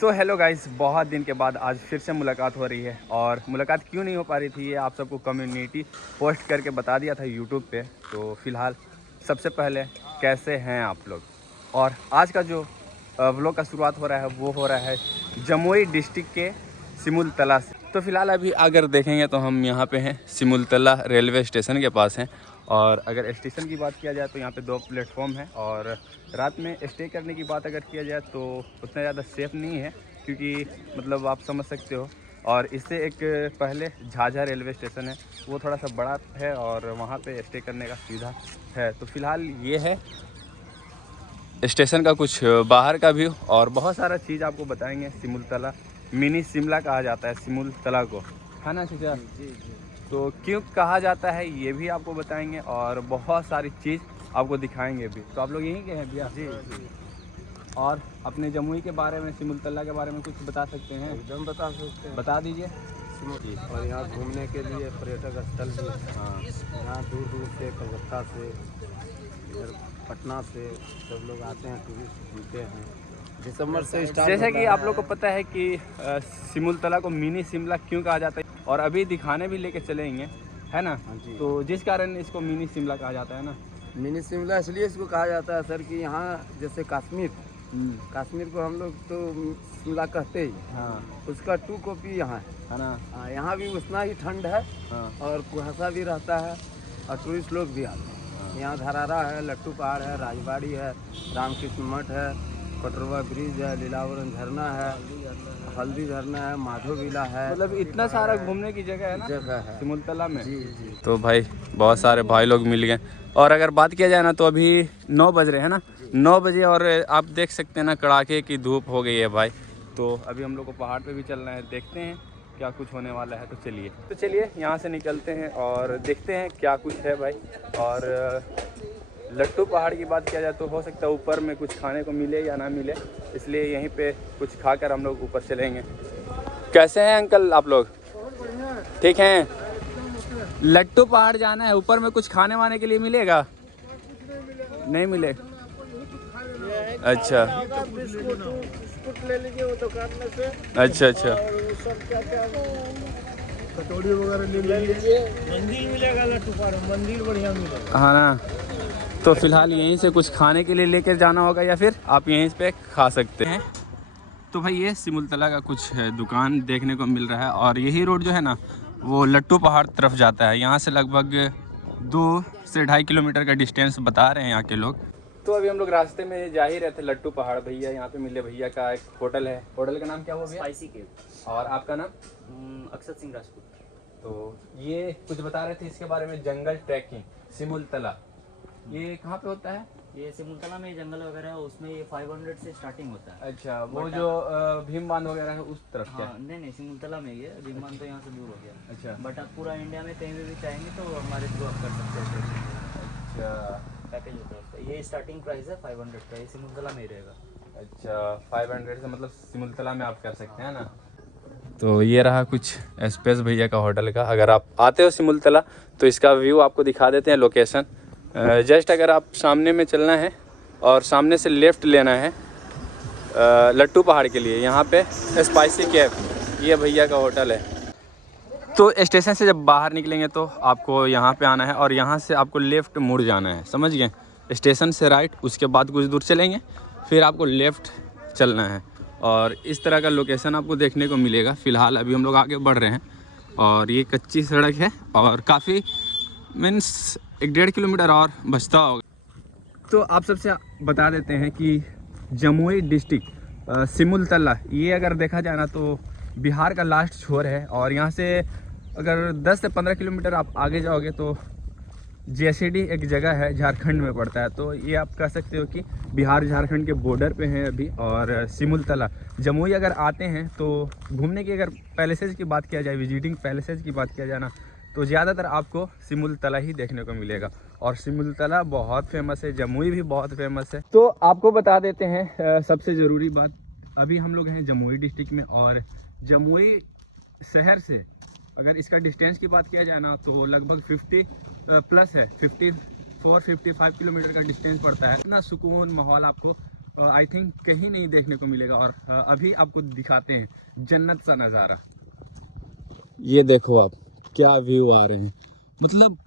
तो hello guys, बहुत दिन के बाद आज फिर से मुलाकात हो रही है। और मुलाकात क्यों नहीं हो पा रही थी ये आप सबको कम्युनिटी पोस्ट करके बता दिया था यूट्यूब पे। तो फ़िलहाल सबसे पहले कैसे हैं आप लोग। और आज का जो व्लॉग का शुरुआत हो रहा है वो हो रहा है जमुई डिस्ट्रिक्ट के सिमुलतला से। तो फ़िलहाल अभी अगर देखेंगे तो हम यहाँ पे हैं, सिमुलतला रेलवे स्टेशन के पास हैं। और अगर स्टेशन की बात किया जाए तो यहाँ पे 2 प्लेटफॉर्म है। और रात में स्टे करने की बात अगर किया जाए तो उतना ज़्यादा सेफ़ नहीं है, क्योंकि मतलब आप समझ सकते हो। और इससे एक पहले झाझा रेलवे स्टेशन है, वो थोड़ा सा बड़ा है और वहाँ पे स्टे करने का सुविधा है। तो फ़िलहाल ये है स्टेशन का कुछ बाहर का व्यू, और बहुत सारा चीज़ आपको बताएंगे। सिमुलतला मिनी शिमला कहा जाता है सिमुलतला को, है ना चाचा? जी। तो क्यों कहा जाता है ये भी आपको बताएंगे, और बहुत सारी चीज़ आपको दिखाएंगे भी। तो आप लोग यहीं के हैं भैया? जी। और अपने जमुई के बारे में, सिमुलतला के बारे में कुछ बता सकते हैं? एकदम बता सकते हैं। बता दीजिए। जी। और यहाँ घूमने के लिए पर्यटक स्थल भी है। हाँ, यहाँ दूर दूर से कलकत्ता से, इधर पटना से सब लोग आते हैं, टूरिस्ट घूमते हैं। दिसंबर से स्टार्ट जैसे कि आप लोग को पता है कि सिमुलतला को मिनी शिमला क्यों कहा जाता है, और अभी दिखाने भी लेके चलेंगे, है ना? हाँ जी। तो जिस कारण इसको मिनी शिमला कहा जाता है ना। मिनी शिमला इसलिए इसको कहा जाता है सर कि यहाँ जैसे कश्मीर को हम लोग तो शिमला कहते ही, हाँ, उसका 2 कॉपी यहाँ है ना? है। यहाँ भी उतना ही ठंड है हाँ, और कुहासा भी रहता है और टूरिस्ट लोग भी आते हैं। यहाँ धरारा है, लट्टू पहाड़ है, राजबाड़ी है, रामकृष्ण मठ है, कटरवा ब्रिज है, लीलावरम झरना है, हल्दी झरना है, माधोविला है। मतलब इतना सारा घूमने की जगह है ना जगह है सिमुलतला में। जी जी। तो भाई बहुत सारे भाई लोग मिल गए। और अगर बात किया जाए ना तो अभी 9 बज रहे हैं ना, 9 बजे, और आप देख सकते हैं ना कड़ाके की धूप हो गई है भाई। तो अभी हम लोग को पहाड़ पे भी चलना है, देखते हैं क्या कुछ होने वाला है। तो चलिए यहाँ से निकलते हैं और देखते हैं क्या कुछ है भाई। और लट्टू पहाड़ की बात किया जाए तो हो सकता है ऊपर में कुछ खाने को मिले या ना मिले, इसलिए यहीं पे कुछ खाकर हम लोग ऊपर चलेंगे। कैसे हैं अंकल आप लोग? ठीक हैं। लट्टू पहाड़ जाना है, ऊपर में कुछ खाने वाने के लिए मिलेगा? नहीं मिले? अच्छा बिस्कुट ले लीजिए वो दुकान में से। अच्छा अच्छा। और सब क्या क्या कटोरी वगैरह ले लीजिए। मंदिर मिलेगा लट्टू पहाड़, मंदिर बढ़िया मिलेगा। हाँ ना। तो फिलहाल यहीं से कुछ खाने के लिए लेकर जाना होगा, या फिर आप यहीं पे खा सकते हैं। तो भाई ये सिमुलतला का कुछ दुकान देखने को मिल रहा है, और यही रोड जो है ना वो लट्टू पहाड़ तरफ जाता है। यहाँ से लगभग 2 से 2.5 किलोमीटर का डिस्टेंस बता रहे हैं यहाँ के लोग। तो अभी हम लोग रास्ते में जा ही रहे थे लट्टू पहाड़। भैया यहाँ पे मिले, भैया का एक होटल है। होटल का नाम क्या हुआ भैया? स्पाइसी केव। और आपका नाम? अक्षत सिंह राजपूत। तो ये कुछ बता रहे थे इसके बारे में, जंगल ट्रैकिंग सिमुलतला, ये कहाँ पे होता है? ये सिमुलतला में जंगल वगैरह है, उसमें ये 500 से स्टार्टिंग होता है। अच्छा, वो जो भीम बांध वगैरह है उस तरफ क्या? हाँ, नहीं सिमुलतला में ही है। विमान तो यहाँ से दूर हो गया। अच्छा बट आप पूरा इंडिया में कहीं भी चाहेंगे तो हमारे थ्रू आप कर सकते हैं। अच्छा पैकेज होता है उसका। ये स्टार्टिंग प्राइस है 500 का। ये सिमुलतला में ही रहेगा। अच्छा, 500 से मतलब सिमुलतला में आप कर सकते हैं ना। तो ये रहा कुछ स्पेस भैया का होटल का। अगर आप आते हो सिमुलतला तो इसका व्यू आपको दिखा देते हैं, लोकेशन। जस्ट अगर आप सामने में चलना है और सामने से लेफ़्ट लेना है लट्टू पहाड़ के लिए, यहाँ पे स्पाइसी केव, ये भैया का होटल है। तो स्टेशन से जब बाहर निकलेंगे तो आपको यहाँ पे आना है, और यहाँ से आपको लेफ़्ट मुड़ जाना है, समझ गए? स्टेशन से राइट, उसके बाद कुछ दूर चलेंगे, फिर आपको लेफ़्ट चलना है। और इस तरह का लोकेशन आपको देखने को मिलेगा। फ़िलहाल अभी हम लोग आगे बढ़ रहे हैं, और ये कच्ची सड़क है, और काफ़ी मीन्स 1-1.5 किलोमीटर और बचता होगा। तो आप सबसे बता देते हैं कि जमुई डिस्ट्रिक्ट सिमुलतला, ये अगर देखा जाए ना तो बिहार का लास्ट छोर है। और यहाँ से अगर 10 से 15 किलोमीटर आप आगे जाओगे तो जेसीडी एक जगह है, झारखंड में पड़ता है। तो ये आप कह सकते हो कि बिहार झारखंड के बॉर्डर पे है अभी। और सिमुलतला जमुई अगर आते हैं तो घूमने की अगर पैलेसेज की बात किया जाए, विजिटिंग पैलेसेज की बात किया जाए ना, तो ज़्यादातर आपको सिमुलतला ही देखने को मिलेगा। और सिमुलतला बहुत फेमस है, जमुई भी बहुत फेमस है। तो आपको बता देते हैं सबसे ज़रूरी बात, अभी हम लोग हैं जमुई डिस्ट्रिक्ट में, और जमुई शहर से अगर इसका डिस्टेंस की बात किया जाए ना तो लगभग 50 प्लस है, 54-55 किलोमीटर का डिस्टेंस पड़ता है। इतना सुकून माहौल आपको आई थिंक कहीं नहीं देखने को मिलेगा। और अभी आपको दिखाते हैं जन्नत सा नज़ारा। ये देखो आप, क्या व्यू आ रहे हैं, मतलब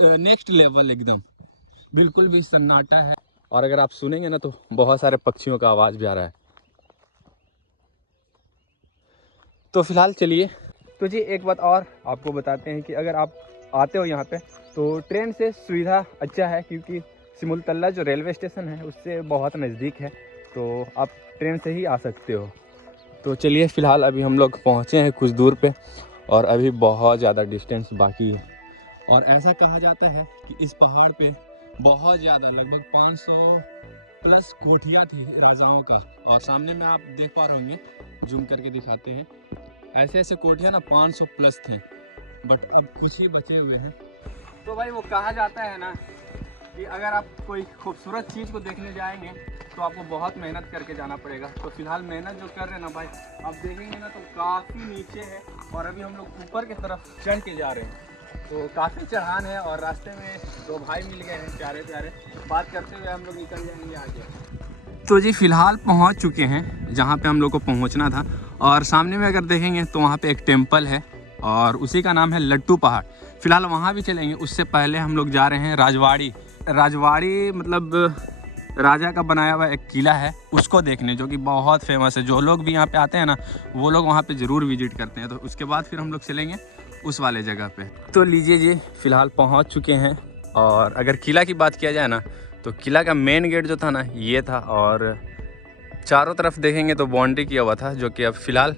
नेक्स्ट लेवल एकदम, बिल्कुल भी सन्नाटा है। और अगर आप सुनेंगे ना तो बहुत सारे पक्षियों का आवाज़ भी आ रहा है। तो फिलहाल चलिए, तो जी एक बात और आपको बताते हैं कि अगर आप आते हो यहाँ पे तो ट्रेन से सुविधा अच्छा है, क्योंकि सिमुलतला जो रेलवे स्टेशन है उससे बहुत नज़दीक है, तो आप ट्रेन से ही आ सकते हो। तो चलिए फिलहाल अभी हम लोग पहुँचे हैं कुछ दूर पे, और अभी बहुत ज़्यादा डिस्टेंस बाकी है। और ऐसा कहा जाता है कि इस पहाड़ पे बहुत ज़्यादा, लगभग 500 प्लस कोठियाँ थी राजाओं का। और सामने में आप देख पा रहे होंगे, जूम करके दिखाते हैं, ऐसे ऐसे कोठियाँ ना 500 प्लस थे, बट अब कुछ ही बचे हुए हैं। तो भाई वो कहा जाता है ना कि अगर आप कोई खूबसूरत चीज़ को देखने जाएंगे तो आपको बहुत मेहनत करके जाना पड़ेगा। तो फिलहाल मेहनत जो कर रहे हैं ना भाई, आप देखेंगे ना तो काफ़ी नीचे है, और अभी हम लोग ऊपर की तरफ चढ़ के जा रहे हैं। तो काफ़ी चढ़ान है, और रास्ते में दो भाई मिल गए हैं प्यारे प्यारे, बात करते हुए हम लोग निकल जाएंगे आगे। तो जी फिलहाल पहुंच चुके हैं जहां पे हम लोग को पहुंचना था, और सामने में अगर देखेंगे तो वहां पे एक टेंपल है, और उसी का नाम है लट्टू पहाड़। फिलहाल वहां भी चलेंगे, उससे पहले हम लोग जा रहे हैं राजवाड़ी। राजवाड़ी मतलब राजा का बनाया हुआ एक किला है, उसको देखने, जो कि बहुत फेमस है। जो लोग भी यहाँ पे आते हैं ना, वो लोग वहाँ पे ज़रूर विजिट करते हैं। तो उसके बाद फिर हम लोग चलेंगे उस वाले जगह पे। तो लीजिए जी, फिलहाल पहुँच चुके हैं। और अगर किला की बात किया जाए ना, तो किला का मेन गेट जो था ना ये था, और चारों तरफ देखेंगे तो बाउंड्री किया हुआ था, जो कि अब फिलहाल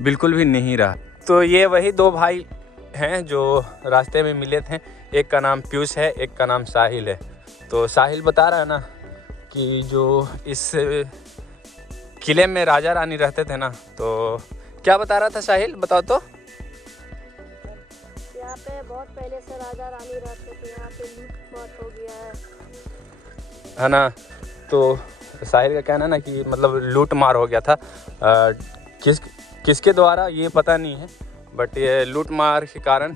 बिल्कुल भी नहीं रहा। तो ये वही दो भाई हैं जो रास्ते में मिले थे, एक का नाम पीयूष है, एक का नाम साहिल है। तो साहिल बता रहा है ना कि जो इस किले में राजा रानी रहते थे ना, तो क्या बता रहा था साहिल, बताओ तो। यहाँ पे बहुत पहले से राजा रानी रहते थे, यहाँ पे लूट मार हो गया है ना। तो साहिल का कहना है ना कि मतलब लूट मार हो गया था, किसके द्वारा ये पता नहीं है, बट ये लूट मार के कारण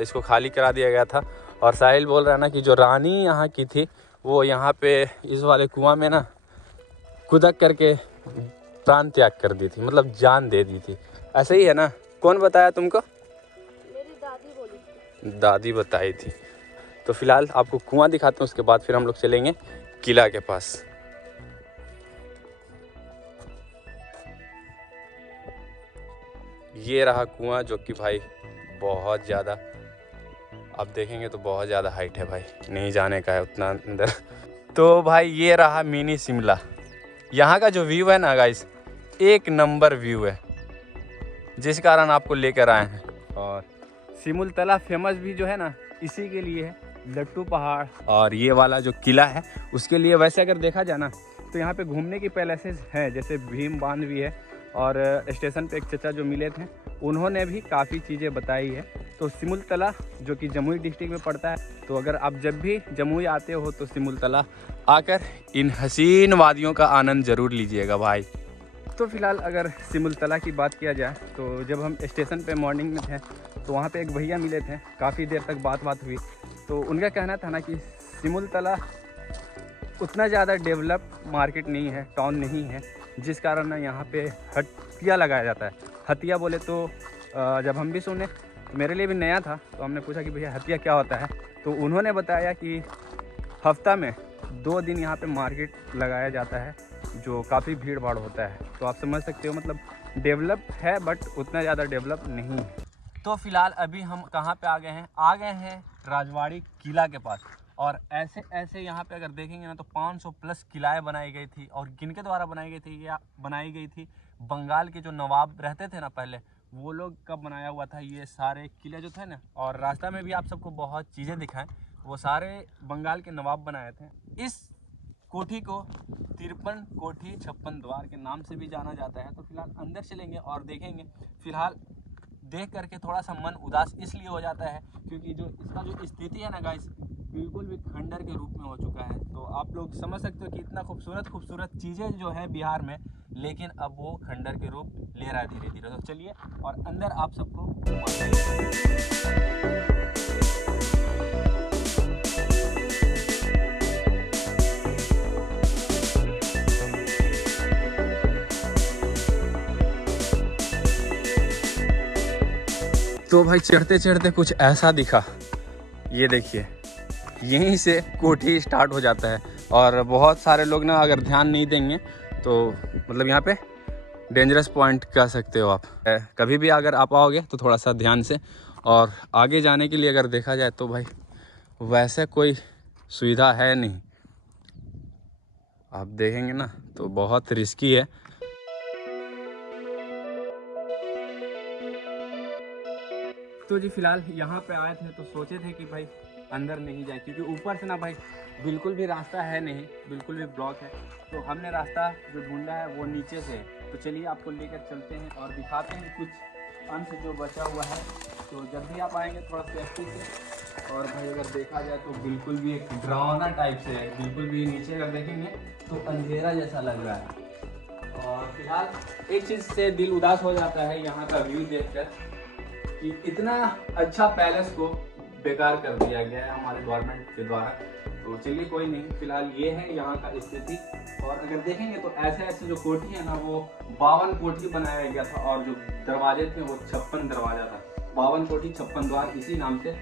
इसको खाली करा दिया गया था। और साहिल बोल रहा है ना कि जो रानी यहाँ की थी, वो यहाँ पे इस वाले कुआं में ना कुदक करके प्राण त्याग कर दी थी, मतलब जान दे दी थी। ऐसे ही है ना? कौन बताया तुमको? मेरी दादी बोली थी। दादी बताई थी। तो फिलहाल आपको कुआं दिखाते हैं, उसके बाद फिर हम लोग चलेंगे किला के पास। ये रहा कुआं, जो कि भाई बहुत ज़्यादा, आप देखेंगे तो बहुत ज़्यादा हाइट है भाई, नहीं जाने का है उतना अंदर। तो भाई ये रहा मिनी शिमला। यहाँ का जो व्यू है ना गाइस, एक नंबर व्यू है, जिस कारण आपको लेकर आए हैं। और सिमुलतला फेमस भी जो है ना इसी के लिए है, लट्टू पहाड़ और ये वाला जो किला है उसके लिए। वैसे अगर देखा जाए ना तो यहाँ पे घूमने की पैलेसेस हैं, जैसे भीम बांध भी है, और स्टेशन पे एक चचा जो मिले थे उन्होंने भी काफ़ी चीज़ें बताई है। तो सिमुलतला जो कि जमुई डिस्ट्रिक्ट में पड़ता है, तो अगर आप जब भी जमुई आते हो तो सिमुलतला आकर इन हसीन वादियों का आनंद ज़रूर लीजिएगा भाई। तो फिलहाल अगर सिमुलतला की बात किया जाए तो जब हम स्टेशन पे मॉर्निंग में थे तो वहाँ पे एक भैया मिले थे, काफ़ी देर तक बात हुई। तो उनका कहना था ना कि सिमुलतला उतना ज़्यादा डेवलप मार्केट नहीं है, टाउन नहीं है, जिस कारण ना यहाँ पे हटिया लगाया जाता है। हटिया बोले तो जब हम भी सुने, मेरे लिए भी नया था, तो हमने पूछा कि भैया हटिया क्या होता है। तो उन्होंने बताया कि हफ्ता में 2 दिन यहाँ पे मार्केट लगाया जाता है, जो काफ़ी भीड़ भाड़ होता है। तो आप समझ सकते हो, मतलब डेवलप है बट उतना ज़्यादा डेवलप नहीं है। तो फिलहाल अभी हम कहाँ पे आ गए हैं राजवाड़ी किला के पास। और ऐसे यहाँ पे अगर देखेंगे ना तो 500 प्लस किलाएँ बनाई गई थी। और किनके द्वारा बनाई गई थी? या बनाई गई थी बंगाल के जो नवाब रहते थे ना पहले, वो लोग का बनाया हुआ था ये सारे किले जो थे ना। और रास्ता में भी आप सबको बहुत चीज़ें दिखाएं, वो सारे बंगाल के नवाब बनाए थे। इस कोठी को 53 कोठी 56 द्वार के नाम से भी जाना जाता है। तो फिलहाल अंदर चलेंगे और देखेंगे। फिलहाल देख करके थोड़ा सा मन उदास इसलिए हो जाता है क्योंकि जो इसका जो स्थिति है ना गाइस, बिल्कुल भी खंडर के रूप में हो चुका है। तो आप लोग समझ सकते हो कि इतना खूबसूरत चीज़ें जो है बिहार में, लेकिन अब वो खंडर के रूप ले रहा है धीरे धीरे। तो चलिए और अंदर आप सबको तो भाई चढ़ते चढ़ते कुछ ऐसा दिखा, ये देखिए, यहीं से कोठी स्टार्ट हो जाता है। और बहुत सारे लोग ना अगर ध्यान नहीं देंगे तो मतलब यहाँ पे डेंजरस पॉइंट कह सकते हो आप। कभी भी अगर आप आओगे तो थोड़ा सा ध्यान से, और आगे जाने के लिए अगर देखा जाए तो भाई वैसे कोई सुविधा है नहीं, आप देखेंगे ना तो बहुत रिस्की है। तो जी फिलहाल यहाँ पे आए थे तो सोचे थे कि भाई अंदर नहीं जाए, क्योंकि ऊपर से ना भाई बिल्कुल भी रास्ता है नहीं, बिल्कुल भी ब्लॉक है। तो हमने रास्ता जो ढूंढा है वो नीचे से है। तो चलिए आपको लेकर चलते हैं और दिखाते हैं कुछ अंश जो बचा हुआ है। तो जब भी आप आएंगे थोड़ा सेफ्टी से। और भाई अगर देखा जाए तो बिल्कुल भी एक डरावना टाइप से है, बिल्कुल भी नीचे अगर देखेंगे तो अंधेरा जैसा लग रहा है। और फिलहाल एक चीज़ से दिल उदास हो जाता है यहाँ का व्यू देखकर, कि इतना अच्छा पैलेस को बेकार कर दिया गया है हमारे गवर्नमेंट के द्वारा। तो चलिए कोई नहीं, फिलहाल ये है यहाँ का स्थिति। और अगर देखेंगे तो ऐसे ऐसे जो कोठी है ना वो 52 कोठी बनाया गया था, और जो दरवाजे थे वो 56 दरवाजा था। 52 कोठी 56 द्वार इसी नाम से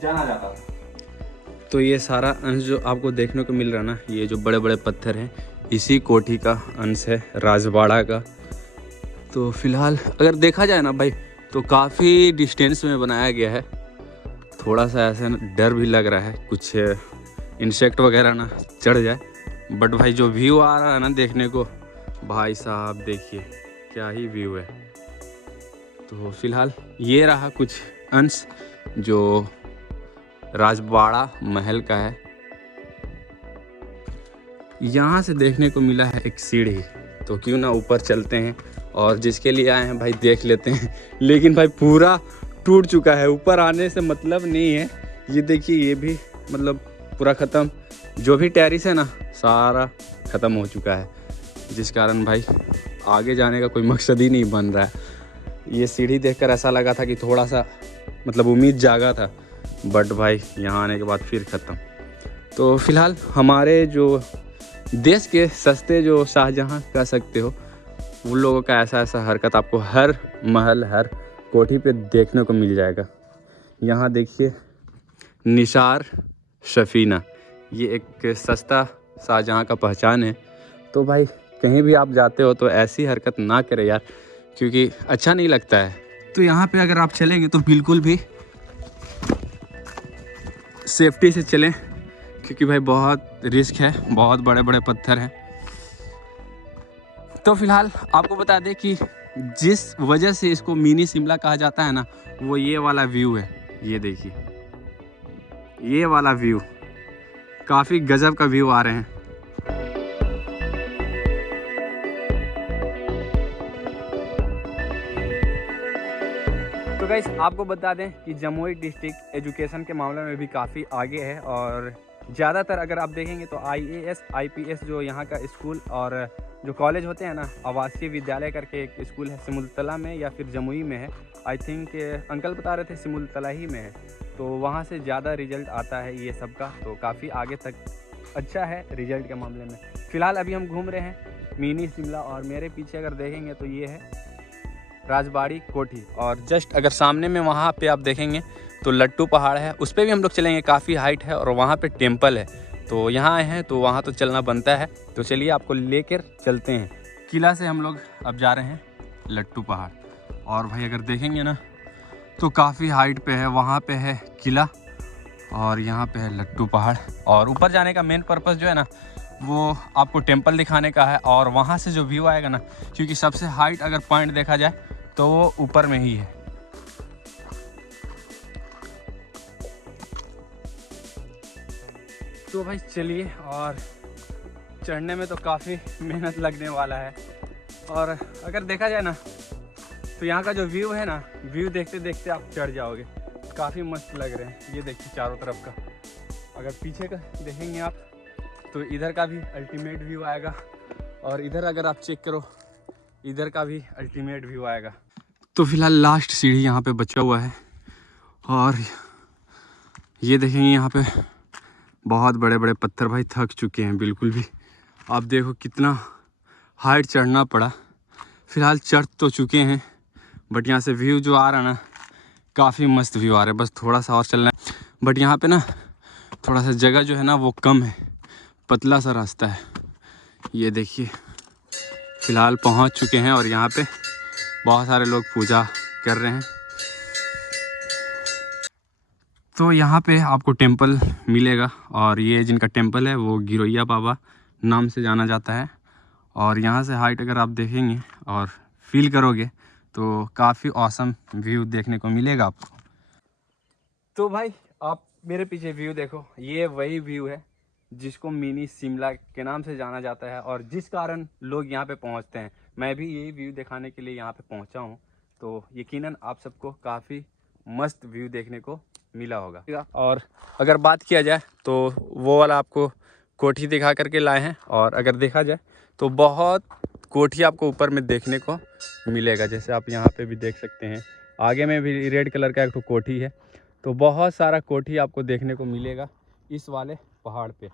जाना जाता था। तो ये सारा अंश जो आपको देखने को मिल रहा ना, ये जो बड़े बड़े पत्थर हैं इसी कोठी का अंश है, राजवाड़ा का। तो फिलहाल अगर देखा जाए ना भाई तो काफ़ी डिस्टेंस में बनाया गया है। थोड़ा सा ऐसा डर भी लग रहा है कुछ इंसेक्ट वगैरह ना चढ़ जाए, बट भाई जो व्यू आ रहा है ना देखने को, भाई साहब देखिए क्या ही व्यू है। तो फिलहाल ये रहा कुछ अंश जो राजवाड़ा महल का है। यहाँ से देखने को मिला है एक सीढ़ी, तो क्यों ना ऊपर चलते हैं और जिसके लिए आए हैं भाई देख लेते हैं। लेकिन भाई पूरा टूट चुका है, ऊपर आने से मतलब नहीं है। ये देखिए ये भी मतलब पूरा ख़त्म, जो भी टेरिस है ना सारा ख़त्म हो चुका है, जिस कारण भाई आगे जाने का कोई मकसद ही नहीं बन रहा है। ये सीढ़ी देखकर ऐसा लगा था कि थोड़ा सा मतलब उम्मीद जागा था, बट भाई यहाँ आने के बाद फिर ख़त्म। तो फिलहाल हमारे जो देश के सस्ते जो शाहजहाँ कह सकते हो, उन लोगों का ऐसा ऐसा हरकत आपको हर महल हर कोठी पे देखने को मिल जाएगा। यहाँ देखिए निसार सफ़ीना, ये एक सस्ता शाहजहाँ का पहचान है। तो भाई कहीं भी आप जाते हो तो ऐसी हरकत ना करें यार, क्योंकि अच्छा नहीं लगता है। तो यहाँ पे अगर आप चलेंगे तो बिल्कुल भी सेफ्टी से चलें, क्योंकि भाई बहुत रिस्क है, बहुत बड़े बड़े पत्थर हैं। तो फिलहाल आपको बता दें कि जिस वजह से इसको मिनी शिमला कहा जाता है ना, वो ये वाला व्यू है। ये देखिए ये वाला व्यू, काफ़ी गजब का व्यू आ रहे हैं। तो गाइस आपको बता दें कि जमुई डिस्ट्रिक्ट एजुकेशन के मामले में भी काफ़ी आगे है, और ज़्यादातर अगर आप देखेंगे तो IAS IPS जो यहाँ का स्कूल और जो कॉलेज होते हैं ना, आवासीय विद्यालय करके एक स्कूल है सिमुलतला में या फिर जमुई में है। आई थिंक अंकल बता रहे थे सिमुलतला ही में है। तो वहाँ से ज़्यादा रिजल्ट आता है ये सब का, तो काफ़ी आगे तक अच्छा है रिजल्ट के मामले में। फ़िलहाल अभी हम घूम रहे हैं मिनी शिमला, और मेरे पीछे अगर देखेंगे तो ये है राजवाड़ी कोठी, और जस्ट अगर सामने में वहाँ पे आप देखेंगे तो लट्टू पहाड़ है, उस पर भी हम लोग चलेंगे, काफ़ी हाइट है और वहाँ पे टेम्पल है। तो यहाँ आए हैं तो वहाँ तो चलना बनता है। तो चलिए आपको लेकर चलते हैं। किला से हम लोग अब जा रहे हैं लट्टू पहाड़, और भाई अगर देखेंगे ना तो काफ़ी हाइट पे है, वहाँ पे है किला और यहाँ पे है लट्टू पहाड़। और ऊपर जाने का मेन पर्पस जो है ना वो आपको टेम्पल दिखाने का है, और वहाँ से जो व्यू आएगा ना, क्योंकि सबसे हाइट अगर पॉइंट देखा जाए तो वो ऊपर में ही है। तो भाई चलिए, और चढ़ने में तो काफ़ी मेहनत लगने वाला है, और अगर देखा जाए ना तो यहाँ का जो व्यू है ना, व्यू देखते देखते आप चढ़ जाओगे, काफ़ी मस्त लग रहे हैं। ये देखिए चारों तरफ का, अगर पीछे का देखेंगे आप तो इधर का भी अल्टीमेट व्यू आएगा, और इधर अगर आप चेक करो इधर का भी अल्टीमेट व्यू आएगा। तो फिलहाल लास्ट सीढ़ी यहाँ पे बचा हुआ है, और ये देखेंगे यहाँ पे बहुत बड़े बड़े पत्थर, भाई थक चुके हैं बिल्कुल भी। आप देखो कितना हाइट चढ़ना पड़ा। फिलहाल चढ़ तो चुके हैं, बट यहाँ से व्यू जो आ रहा ना काफ़ी मस्त व्यू आ रहा है। बस थोड़ा सा और चलना है, बट यहाँ पे ना थोड़ा सा जगह जो है ना वो कम है, पतला सा रास्ता है। ये देखिए फ़िलहाल पहुँच चुके हैं और यहाँ पे बहुत सारे लोग पूजा कर रहे हैं। तो यहाँ पे आपको टेंपल मिलेगा और ये जिनका टेंपल है वो गिरोइया बाबा नाम से जाना जाता है। और यहाँ से हाइट अगर आप देखेंगे और फील करोगे तो काफ़ी ऑसम व्यू देखने को मिलेगा आपको। तो भाई आप मेरे पीछे व्यू देखो, ये वही व्यू है जिसको मिनी शिमला के नाम से जाना जाता है और जिस कारण लोग यहाँ पे पहुँचते हैं। मैं भी यही व्यू दिखाने के लिए यहाँ पे पहुँचा हूँ, तो यकीनन आप सबको काफ़ी मस्त व्यू देखने को मिला होगा। और अगर बात किया जाए तो वो वाला आपको कोठी दिखा करके लाए हैं, और अगर देखा जाए तो बहुत कोठी आपको ऊपर में देखने को मिलेगा। जैसे आप यहाँ पे भी देख सकते हैं, आगे में भी रेड कलर का एक तो कोठी है। तो बहुत सारा कोठी आपको देखने को मिलेगा इस वाले पहाड़ पे।